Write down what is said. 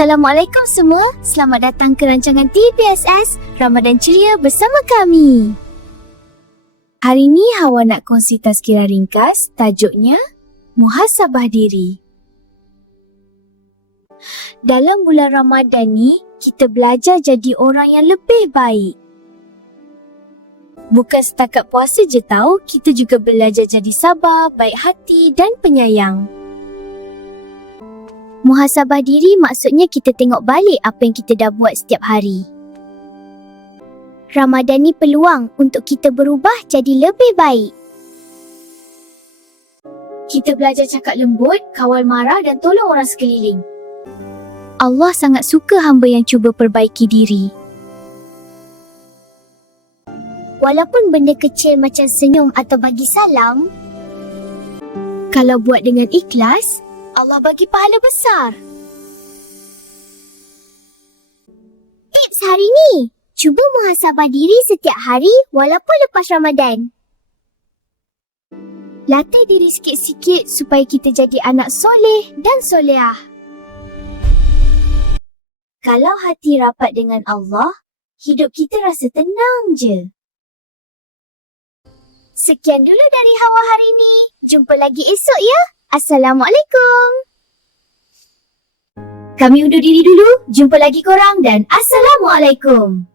Assalamualaikum semua. Selamat datang ke rancangan TPSS Ramadan Ceria bersama kami. Hari ni Hawa nak kongsi tazkirah ringkas, tajuknya Muhasabah Diri. Dalam bulan Ramadan ni, kita belajar jadi orang yang lebih baik. Bukan setakat puasa je tau, kita juga belajar jadi sabar, baik hati dan penyayang. Muhasabah diri maksudnya kita tengok balik apa yang kita dah buat setiap hari. Ramadan ni peluang untuk kita berubah jadi lebih baik. Kita belajar cakap lembut, kawal marah dan tolong orang sekeliling. Allah sangat suka hamba yang cuba perbaiki diri. Walaupun benda kecil macam senyum atau bagi salam, kalau buat dengan ikhlas, Allah bagi pahala besar. Tips hari ni, cuba muhasabah diri setiap hari walaupun lepas Ramadan. Latih diri sikit-sikit supaya kita jadi anak soleh dan soleah. Kalau hati rapat dengan Allah, hidup kita rasa tenang je. Sekian dulu dari Hawa hari ni. Jumpa lagi esok ya. Assalamualaikum. Kami undur diri dulu. Jumpa lagi korang dan Assalamualaikum.